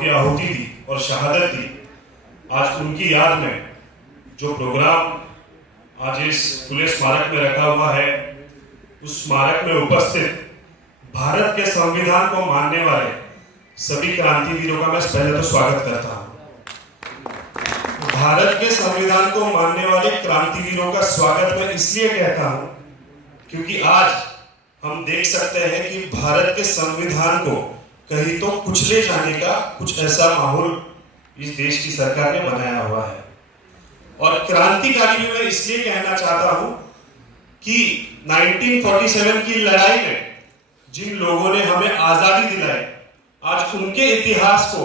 की आहुति दी और शहादत दी, आज उनकी याद में जो प्रोग्राम आज इस खुले स्मारक में रखा हुआ है, उस स्मारक में उपस्थित भारत के संविधान को मानने वाले सभी क्रांतिवीरों का मैं पहले तो स्वागत करता हूं। भारत के संविधान को मानने वाले क्रांतिवीरों का स्वागत मैं इसलिए कहता हूं क्योंकि आज हम देख सकते हैं कि भारत के संविधान को कहीं तो कुचले जाने का कुछ ऐसा माहौल इस देश की सरकार ने बनाया हुआ है। और क्रांतिकारी भी मैं इसलिए कहना चाहता हूं कि 1947 की लड़ाई में जिन लोगों ने हमें आजादी दिलाई, आज उनके इतिहास को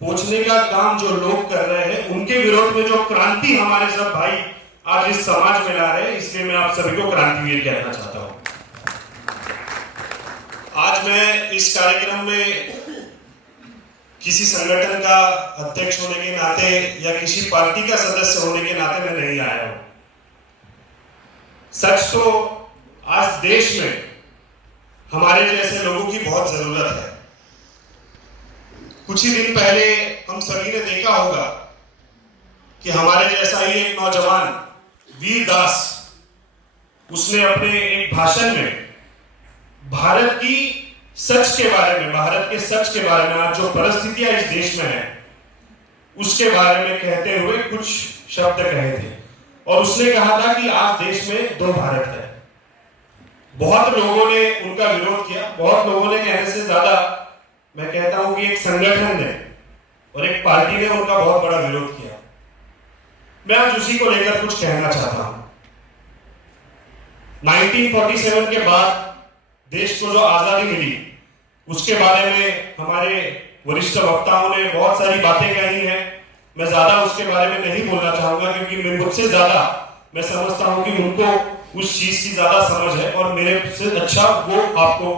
पोंछने का काम जो लोग कर रहे हैं, उनके विरोध में जो क्रांति हमारे सब भाई आज इस समाज में ला रहे हैं, इसलिए मैं आप सभी को क्रांतिवीर कहना चाहता हूं। आज मैं इस कार्यक्रम में किसी संगठन का अध्यक्ष होने के नाते या किसी पार्टी का सदस्य होने के नाते मैं नहीं आया हूं। सच तो आज देश में हमारे जैसे लोगों की बहुत जरूरत है। कुछ ही दिन पहले हम सभी ने देखा होगा कि हमारे जैसा ही एक नौजवान वीर दास, उसने अपने एक भाषण में भारत की सच के बारे में, भारत के सच के बारे में, आज जो परिस्थितियां इस देश में है उसके बारे में कहते हुए कुछ शब्द कहे थे। और उसने कहा था कि आज देश में दो भारत है। बहुत लोगों ने उनका विरोध किया, बहुत लोगों ने कहने से ज्यादा मैं कहता हूं कि एक संगठन ने और एक पार्टी ने उनका बहुत बड़ा विरोध किया। मैं आज उसी को लेकर कुछ कहना चाहता हूं। 1947 के बाद देश को जो आजादी मिली, उसके बारे में हमारे वरिष्ठ वक्ताओं ने बहुत सारी बातें कही हैं। मैं ज्यादा उसके बारे में नहीं बोलना चाहूंगा क्योंकि मुझसे ज्यादा मैं समझता हूं कि उनको उस चीज की ज्यादा समझ है और मेरे से अच्छा वो आपको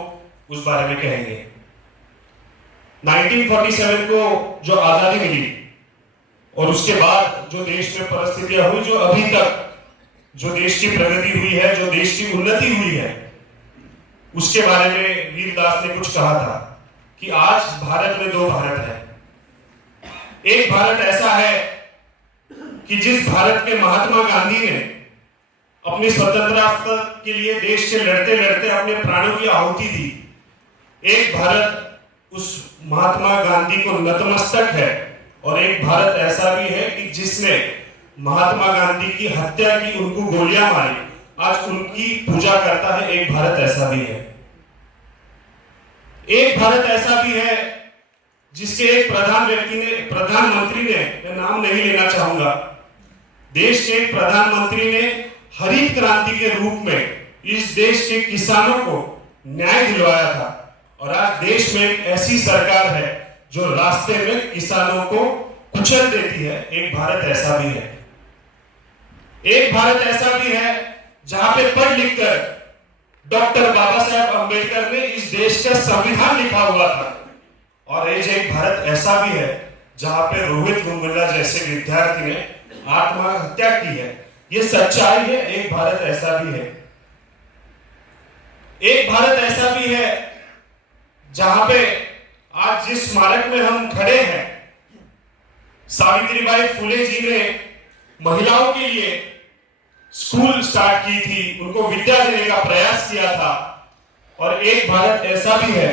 उस बारे में कहेंगे। 1947 को जो आजादी मिली और उसके बाद जो देश में परिस्थितियां हुई, जो अभी तक जो देश की प्रगति हुई है, जो देश की उन्नति हुई है, उसके बारे में वीरदास ने कुछ कहा था कि आज भारत में दो भारत है। एक भारत ऐसा है कि जिस भारत के महात्मा गांधी ने अपनी स्वतंत्रता के लिए देश से लड़ते लड़ते अपने प्राणों की आहुति दी। एक भारत उस महात्मा गांधी को नतमस्तक है और एक भारत ऐसा भी है कि जिसने महात्मा गांधी की हत्या की, उनको गोलियां मारी, आज उनकी पूजा करता है। एक भारत ऐसा भी है। एक भारत ऐसा भी है जिसके एक प्रधानमंत्री ने, मैं नाम नहीं लेना चाहूंगा, देश के एक प्रधानमंत्री ने हरित क्रांति के रूप में इस देश के किसानों को न्याय दिलवाया था। और आज देश में एक ऐसी सरकार है जो रास्ते में किसानों को कुचल देती है। एक भारत ऐसा भी है। एक भारत ऐसा भी है जहां पे पढ़ लिख कर डॉक्टर बाबा साहेब अंबेडकर ने इस देश का संविधान लिखा हुआ था। और एक भारत ऐसा भी है जहां पे रोहित वेमुला जैसे विद्यार्थी ने आत्महत्या की है। ये सच्चाई है। एक भारत ऐसा भी है। एक भारत ऐसा भी है जहां पे आज जिस स्मारक में हम खड़े हैं, सावित्रीबाई फुले जी ने महिलाओं के लिए स्कूल स्टार्ट की थी, उनको विद्या देने का प्रयास किया था। और एक भारत ऐसा भी है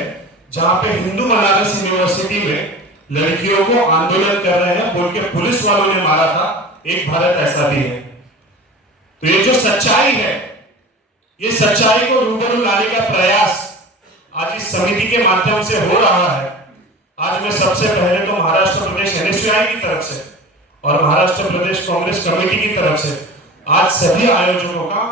जहां पे हिंदू बनारस यूनिवर्सिटी में लड़कियों को आंदोलन कर रहे हैं बोल के पुलिस वालों ने मारा था। एक भारत ऐसा भी है। तो ये जो सच्चाई है, ये सच्चाई को रूबरू लाने का प्रयास आज इस समिति के माध्यम से हो रहा है। आज मैं सबसे पहले तो महाराष्ट्र प्रदेश एनएसयूआई की तरफ से और महाराष्ट्र प्रदेश कांग्रेस कमेटी की तरफ से आज सभी आयोजकों का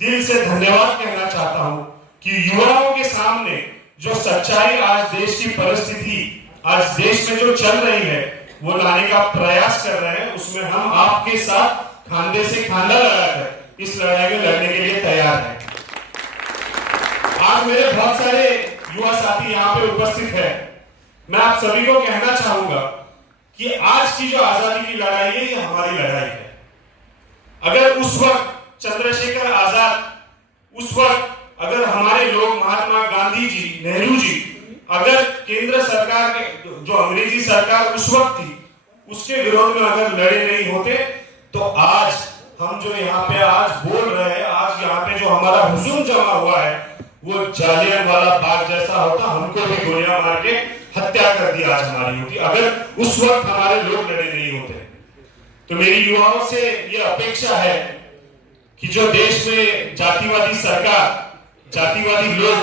दिल से धन्यवाद कहना चाहता हूं कि युवाओं के सामने जो सच्चाई आज देश की परिस्थिति, आज देश में जो चल रही है, वो लाने का प्रयास कर रहे हैं। उसमें हम आपके साथ खांधे से खांधा लगाकर इस लड़ाई में लड़ने के लिए तैयार हैं। आज मेरे बहुत सारे युवा साथी यहाँ पे उपस्थित हैं। मैं आप सभी को कहना चाहूंगा कि आज की जो आजादी की लड़ाई है, ये हमारी लड़ाई है। अगर उस वक्त चंद्रशेखर आजाद, उस वक्त अगर हमारे लोग महात्मा गांधी जी, नेहरू जी अगर केंद्र सरकार के जो अंग्रेजी सरकार उस वक्त थी उसके विरोध में अगर लड़े नहीं होते तो आज हम जो यहाँ पे आज बोल रहे हैं, आज यहाँ पे जो हमारा हुजूम जमा हुआ है वो जालियनवाला बाग जैसा होता, हमको भी गोलियां मार के हत्या कर दी आज हमारी होती अगर उस वक्त हमारे लोग लड़े नहीं होते। तो मेरी युवाओं से ये अपेक्षा है कि जो देश में जातिवादी सरकार, जातिवादी लोग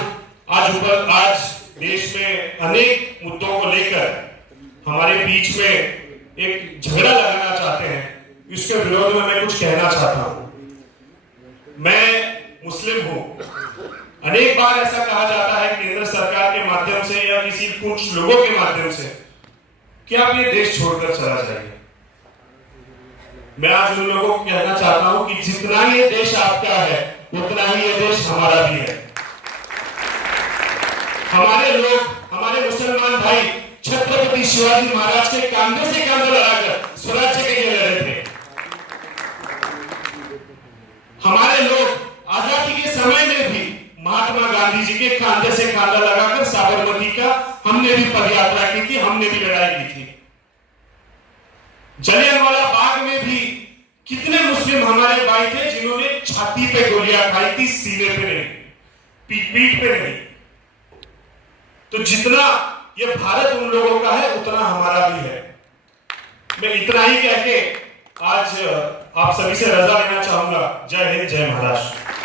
आज देश में अनेक मुद्दों को लेकर हमारे बीच में एक झगड़ा लगाना चाहते हैं, इसके विरोध में मैं कुछ कहना चाहता हूं। मैं मुस्लिम हूं। अनेक बार ऐसा कहा जाता है केंद्र सरकार के माध्यम से या किसी कुछ लोगों के माध्यम से कि आप ये देश छोड़कर चला जाइए। मैं आज उन लोगों को कहना चाहता हूं कि जितना ये देश आपका है उतना ही ये देश हमारा भी है। हमारे लोग, हमारे मुसलमान भाई छत्रपति शिवाजी महाराज के कंधे से कंधा लगाकर स्वराज्य के लिए लड़े थे। हमारे लोग आजादी के समय में भी महात्मा गांधी जी के कंधे से कंधा लगाकर साबरमती का हमने भी पदयात्रा की थी, हमने भी लड़ाई की थी। जलियांवाला बाग में भी कितने मुस्लिम हमारे भाई थे जिन्होंने छाती पे गोलियां खाई थी, सीने पे नहीं, पीठ पे नहीं। तो जितना ये भारत उन लोगों का है उतना हमारा भी है। मैं इतना ही कह के आज आप सभी से रजा लेना चाहूंगा। जय हिंद, जय महाराष्ट्र।